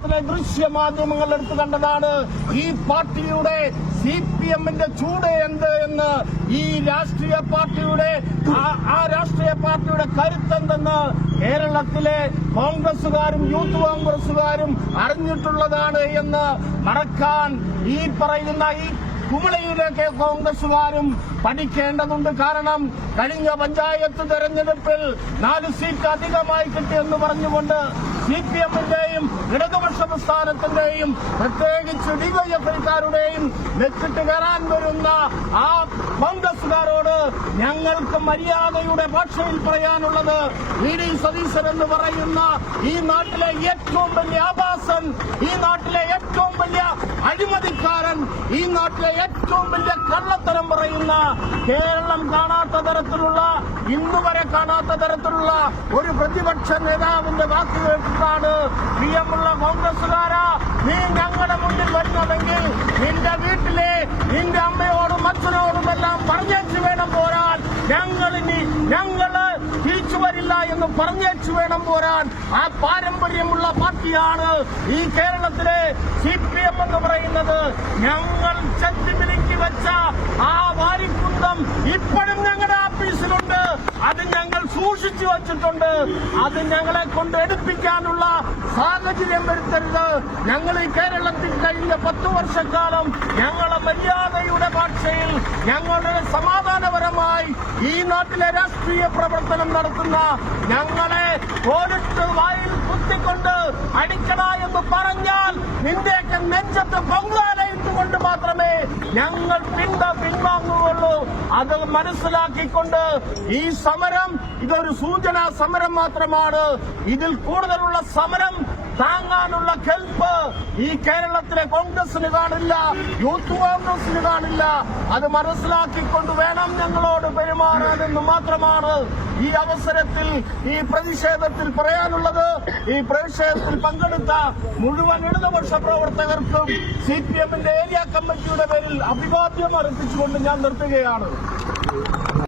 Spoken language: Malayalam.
ദൃശ്യമാധ്യമങ്ങൾ എടുത്തു കണ്ടതാണ് ഈ പാർട്ടിയുടെ CPM-ന്റെ ചൂട് എന്ത് എന്ന്, ഈ രാഷ്ട്രീയ പാർട്ടിയുടെ ആ രാഷ്ട്രീയ പാർട്ടിയുടെ കരുത്തെന്തെന്ന് കേരളത്തിലെ കോൺഗ്രസുകാരും യൂത്ത് കോൺഗ്രസുകാരും അറിഞ്ഞിട്ടുള്ളതാണ് എന്ന് മറക്കാൻ ഈ പറയുന്ന ഈ കുമളിയിലേക്ക് കോൺഗ്രസുകാരും പഠിക്കേണ്ടതുണ്ട്. കാരണം കഴിഞ്ഞ പഞ്ചായത്ത് തെരഞ്ഞെടുപ്പിൽ 4 സീറ്റ് അധികമായി കിട്ടിയെന്ന് പറഞ്ഞുകൊണ്ട് CPM-ന്റെയും ഇടതുപക്ഷ പ്രസ്ഥാനത്തിന്റെയും പ്രത്യേകിച്ച് ഡിവൈഎഫ്ഐക്കാരുടെയും നെക്കിട്ട് കയറാൻ വരുന്ന ആ കോൺഗ്രസുകാരോട് ഞങ്ങൾക്ക് മര്യാദയുടെ ഭാഷയിൽ പറയാനുള്ളത്, VD സതീശൻ എന്ന് പറയുന്ന ഈ നാട്ടിലെ ഏറ്റവും വലിയ ആഭാസൻ, ഈ നാട്ടിലെ ഏറ്റവും വലിയ അഴിമതിക്കാരൻ, ഈ നാട്ടിലെ ഏറ്റവും വലിയ കള്ളത്തരം പറയുന്ന, കേരളം കാണാത്ത തരത്തിലുള്ള, ഇന്നുവരെ കാണാത്ത തരത്തിലുള്ള ഒരു പ്രതിപക്ഷ നേതാവിന്റെ വാക്ക് കേട്ടിട്ടാണ് പ്രിയമുള്ള കോൺഗ്രസുകാരാ, നീ ഞങ്ങളുടെ മുന്നിൽ വരുന്നതെങ്കിൽ നിന്റെ വീട്ടിലെ നിന്റെ അമ്മയോടും അച്ഛനോടുമെല്ലാം പറഞ്ഞേച്ചു വേണം പോരാൻ. ഞങ്ങള് തിരിച്ചു വരില്ല എന്ന് പറഞ്ഞേച്ചു വേണം പോരാൻ. ആ പാരമ്പര്യമുള്ള പാർട്ടിയാണ് ഈ കേരളത്തിലെ CPM എന്ന് പറയുന്നത്. ഞങ്ങൾ ചെത്തിമിനുക്കി വെച്ച ആ വാരിക്കുന്തം ഇപ്പോഴും ഞങ്ങളുടെ ആഫീസിലുണ്ട്. അത് ഞങ്ങൾ സൂക്ഷിച്ചു വച്ചിട്ടുണ്ട്. അത് ഞങ്ങളെ കൊണ്ട് എടുപ്പിക്കാനുള്ള സാഹചര്യം വരുത്തരുത്. ഞങ്ങൾ ഈ കേരളത്തിൽ കഴിഞ്ഞ 10 വർഷക്കാലം ഞങ്ങളെ മര്യാദയുടെ ഭാഷയിൽ ഞങ്ങളുടെ സമാധാനപരമായി ഈ നാട്ടിലെ രാഷ്ട്രീയ പ്രവർത്തനം നടത്തുന്ന ഞങ്ങളെ ഓടിട്ട് വായിൽ കുത്തിക്കൊണ്ട് അടിക്കണ എന്ന് പറഞ്ഞാൽ നിന്റെയൊക്കെ നെഞ്ചത്ത് പൊങ്കാലയിട്ടുകൊണ്ട് മാത്രമേ ഞങ്ങൾ പിൻവാങ്ങുകയുള്ളൂ. അത് മനസ്സിലാക്കിക്കൊണ്ട് ഈ സമരം ഇതൊരു സൂചനാ സമരം മാത്രമാണ്. ഇതിൽ കൂടുതലുള്ള സമരം താങ്ങാനുള്ള കെൽപ്പ് ഈ കേരളത്തിലെ കോൺഗ്രസിന് കാണില്ല, യൂത്ത് കോൺഗ്രസിന് കാണില്ല. അത് മനസ്സിലാക്കിക്കൊണ്ട് വേണം ഞങ്ങളോട് പെരുമാറാനെന്ന് മാത്രമാണ് ഈ അവസരത്തിൽ ഈ പ്രതിഷേധത്തിൽ പറയാനുള്ളത്. ഈ പ്രതിഷേധത്തിൽ പങ്കെടുത്ത മുഴുവൻ ഇടതുപക്ഷ പ്രവർത്തകർക്കും CPM-ന്റെ ഏരിയ കമ്മിറ്റിയുടെ പേരിൽ അഭിവാദ്യം അർപ്പിച്ചുകൊണ്ട് ഞാൻ നിർത്തുകയാണ്.